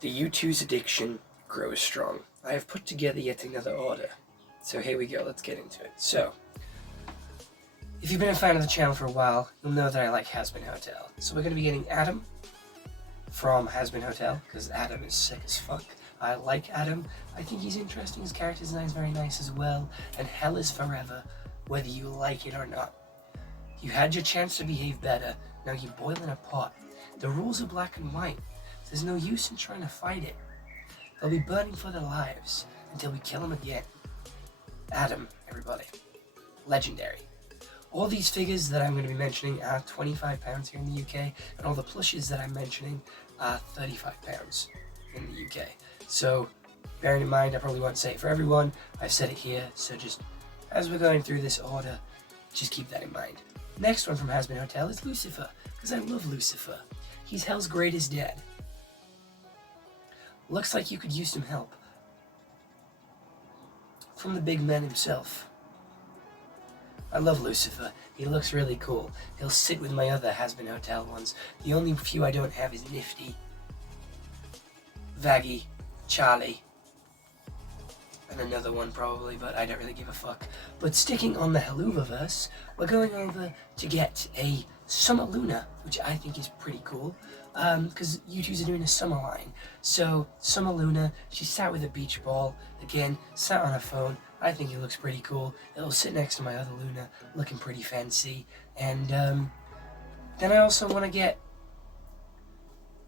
The Youtooz addiction grows strong. I have put together yet another order. So here we go, let's get into it. So, if you've been a fan of the channel for a while, you'll know that I like Hazbin Hotel. So we're going to be getting Adam from Hazbin Hotel, because Adam is sick as fuck. I like Adam. I think he's interesting, his character design is very nice as well, and hell is forever, whether you like it or not. You had your chance to behave better, now you boil in a pot. The rules are black and white. There's no use in trying to fight it. They'll be burning for their lives until we kill them again. Adam, everybody. Legendary. All these figures that I'm going to be mentioning are £25 here in the UK, and all the plushes that I'm mentioning are £35 in the UK. So, bearing in mind, I probably won't say it for everyone. I've said it here, so just as we're going through this order, just keep that in mind. Next one from Hazbin Hotel is Lucifer, because I love Lucifer. He's Hell's greatest dad. Looks like you could use some help from the big man himself. I love Lucifer. He looks really cool. He'll sit with my other Hazbin Hotel ones. The only few I don't have is Nifty, Vaggy, Charlie, and another one probably, but I don't really give a fuck. But sticking on the Helluvaverse, we're going over to get a Summer Luna, which I think is pretty cool, because Youtooz are doing a summer line. So, Summer Luna, she sat with a beach ball, again, sat on her phone. I think it looks pretty cool. It'll sit next to my other Luna, looking pretty fancy. And then I also want to get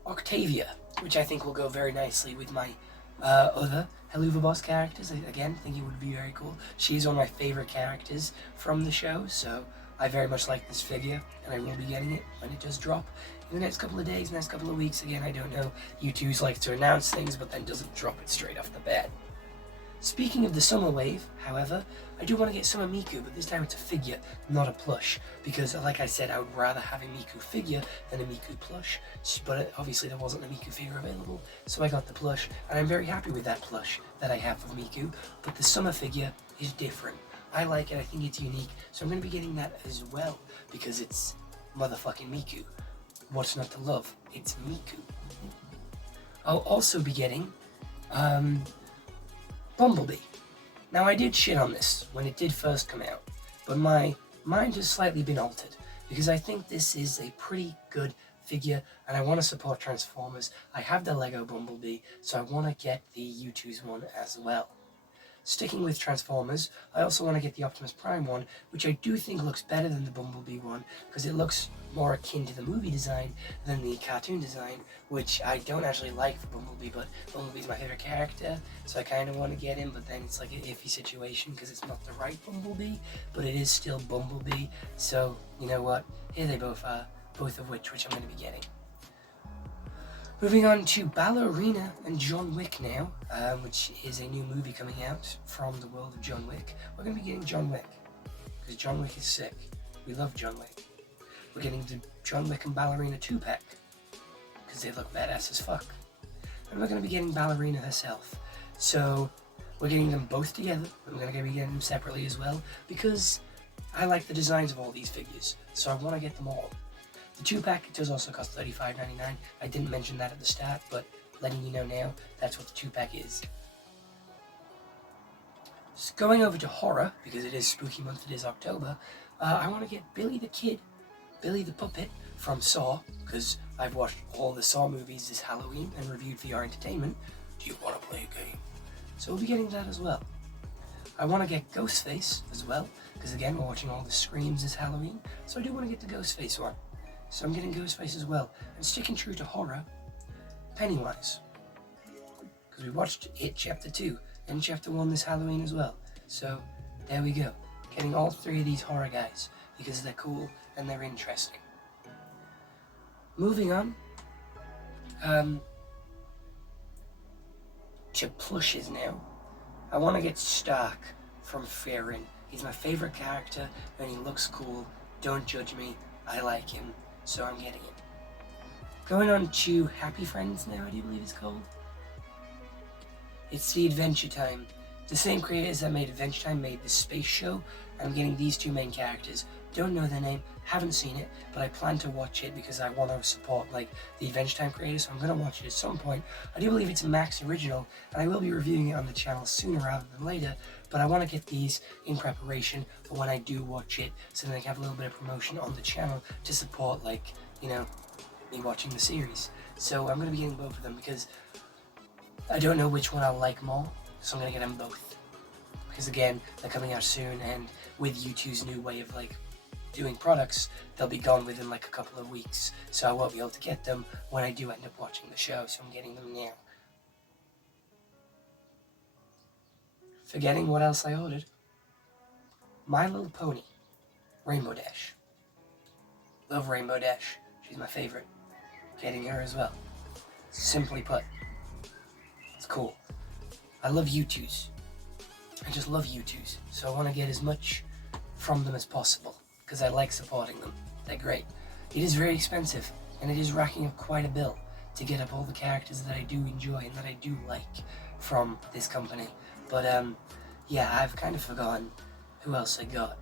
Octavia, which I think will go very nicely with my other Helluvaboss characters. Again, I think it would be very cool. She's one of my favorite characters from the show, so I very much like this figure, and I will be getting it when it does drop in the next couple of days, next couple of weeks. Again, I don't know. Youtooz likes to announce things, but then doesn't drop it straight off the bat. Speaking of the summer wave, however, I do want to get Summer Miku, but this time it's a figure, not a plush, because like I said, I would rather have a Miku figure than a Miku plush, but obviously there wasn't a Miku figure available, so I got the plush, and I'm very happy with that plush that I have of Miku, but the summer figure is different. I like it, I think it's unique, so I'm going to be getting that as well, because it's motherfucking Miku. What's not to love? It's Miku. I'll also be getting, Bumblebee. Now I did shit on this when it did first come out, but my mind has slightly been altered, because I think this is a pretty good figure, and I want to support Transformers. I have the Lego Bumblebee, so I want to get the Youtooz one as well. Sticking with Transformers, I also want to get the Optimus Prime one, which I do think looks better than the Bumblebee one, because it looks more akin to the movie design than the cartoon design, which I don't actually like for Bumblebee, but Bumblebee's my favorite character, so I kind of want to get him, but then it's like an iffy situation, because it's not the right Bumblebee, but it is still Bumblebee, so, you know what, here they both are, both of which I'm going to be getting. Moving on to Ballerina and John Wick now, which is a new movie coming out from the world of John Wick. We're going to be getting John Wick, because John Wick is sick. We love John Wick. We're getting the John Wick and Ballerina 2-pack, because they look badass as fuck. And we're going to be getting Ballerina herself. So, we're getting them both together, and we're going to be getting them separately as well, because I like the designs of all these figures, so I want to get them all. The 2-pack, it does also cost $35.99. I didn't mention that at the start, but letting you know now, that's what the 2-pack is. Just going over to horror, because it is spooky month, it is October, I want to get Billy the Kid, Billy the Puppet from Saw, because I've watched all the Saw movies this Halloween and reviewed for your entertainment. Do you want to play a game? So we'll be getting that as well. I want to get Ghostface as well, because again, we're watching all the Screams this Halloween, so I do want to get the Ghostface one. So I'm getting Ghostface as well. And sticking true to horror, Pennywise. Because we watched It Chapter 2 and Chapter 1 this Halloween as well. So there we go. Getting all three of these horror guys because they're cool and they're interesting. Moving on to plushes now. I want to get Stark from Fearin'. He's my favorite character and he looks cool. Don't judge me. I like him. So I'm getting it. Going on to Happy Friends now, I do believe it's called. It's the Adventure Time. The same creators that made Adventure Time made the Space Show. I'm getting these two main characters, don't know their name, haven't seen it, but I plan to watch it because I want to support like the Adventure Time creators, so I'm going to watch it at some point. I do believe it's a Max original, and I will be reviewing it on the channel sooner rather than later, but I want to get these in preparation for when I do watch it, so then I can have a little bit of promotion on the channel to support, like, you know, me watching the series. So I'm going to be getting both of them because I don't know which one I'll like more, so I'm going to get them both. Because again, they're coming out soon, and with Youtooz new way of like doing products, they'll be gone within like a couple of weeks, so I won't be able to get them when I do end up watching the show, so I'm getting them now. Forgetting what else I ordered. My Little Pony, Rainbow Dash. Love Rainbow Dash, she's my favorite. Getting her as well. Simply put, it's cool. I love Youtooz. I just love Youtooz, so I want to get as much from them as possible, because I like supporting them. They're great. It is very expensive, and it is racking up quite a bill to get up all the characters that I do enjoy and that I do like from this company. But yeah, I've kind of forgotten who else I got,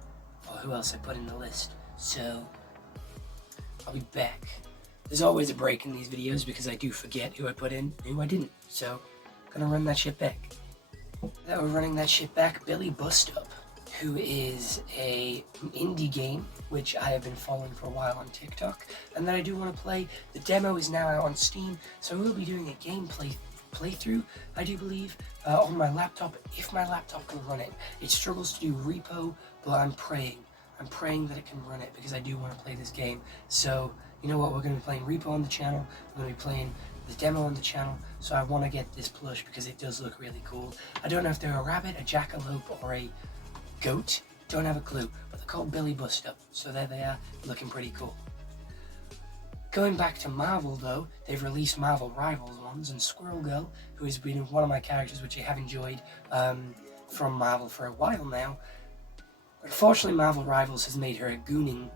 or who else I put in the list, so I'll be back. There's always a break in these videos because I do forget who I put in and who I didn't, so I'm gonna run that shit back. That we're running that shit back, Billy Bust Up, who is an indie game which I have been following for a while on TikTok, and that I do want to play. The demo is now out on Steam, so I will be doing a gameplay playthrough, I do believe, on my laptop, if my laptop can run it. It struggles to do repo, but I'm praying that it can run it, because I do want to play this game. So, you know what, we're going to be playing repo on the channel, we're going to be playing the demo on the channel, so I want to get this plush because it does look really cool. I don't know if they're a rabbit, a jackalope, or a goat, don't have a clue, but they're called Billy Bust Up, so there they are, looking pretty cool. Going back to Marvel though, they've released Marvel Rivals ones, and Squirrel Girl, who has been one of my characters which I have enjoyed from Marvel for a while now. Unfortunately, Marvel Rivals has made her a gooning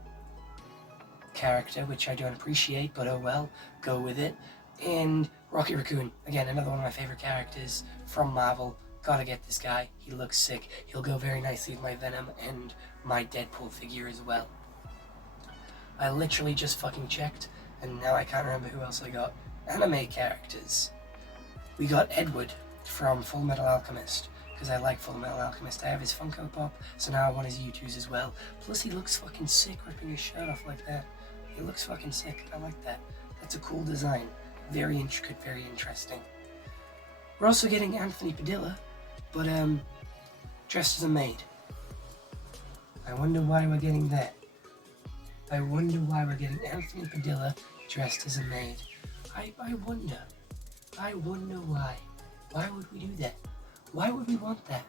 character, which I don't appreciate, but oh well, go with it. And Rocket Raccoon, again, another one of my favorite characters from Marvel. Gotta get this guy, he looks sick. He'll go very nicely with my Venom and my Deadpool figure as well. I literally just fucking checked, and now I can't remember who else I got. Anime characters. We got Edward from Full Metal Alchemist, because I like Full Metal Alchemist. I have his Funko Pop, so now I want his Youtooz as well. Plus he looks fucking sick ripping his shirt off like that. He looks fucking sick, I like that. That's a cool design. Very intricate, very interesting. We're also getting Anthony Padilla, but dressed as a maid. I wonder why we're getting that. I wonder why we're getting Anthony Padilla dressed as a maid. I wonder. I wonder why. Why would we do that? Why would we want that?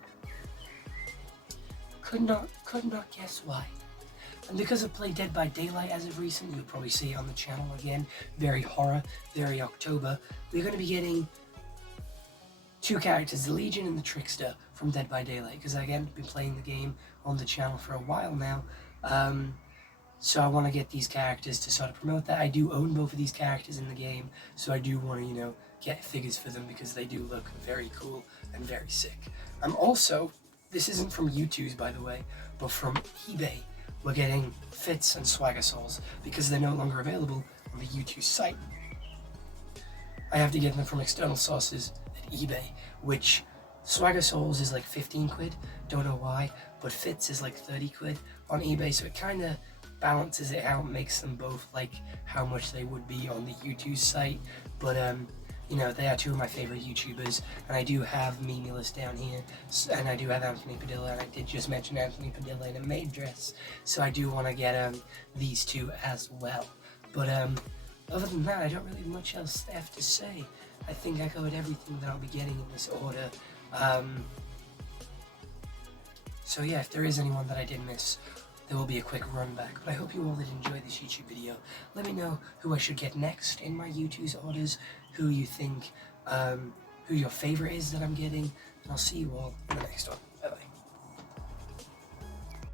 Could not guess why. And because I've played Dead by Daylight as of recent, you'll probably see it on the channel again. Very horror, very October. We're going to be getting two characters, the Legion and the Trickster from Dead by Daylight, because again, I've been playing the game on the channel for a while now. So I want to get these characters to sort of promote that. I do own both of these characters in the game, so I do want to, you know, get figures for them because they do look very cool and very sick. I'm also, this isn't from Youtooz by the way, but from eBay, we're getting Fits and Swagger Souls because they're no longer available on the Youtooz site. I have to get them from external sources at eBay, which Swagger Souls is like 15 quid, don't know why, but Fits is like 30 quid on eBay, so it kind of balances it out, makes them both like how much they would be on the Youtooz site. But you know, they are two of my favorite YouTubers, and I do have Memeulous down here, and I do have Anthony Padilla, and I did just mention Anthony Padilla in a maid dress, so I do want to get these two as well. But other than that, I don't really have much else left to say. I think I covered everything that I'll be getting in this order. So yeah, if there is anyone that I did miss, there will be a quick run back, but I hope you all did enjoy this YouTube video. Let me know who I should get next in my Youtooz orders, who you think, who your favorite is that I'm getting, and I'll see you all in the next one.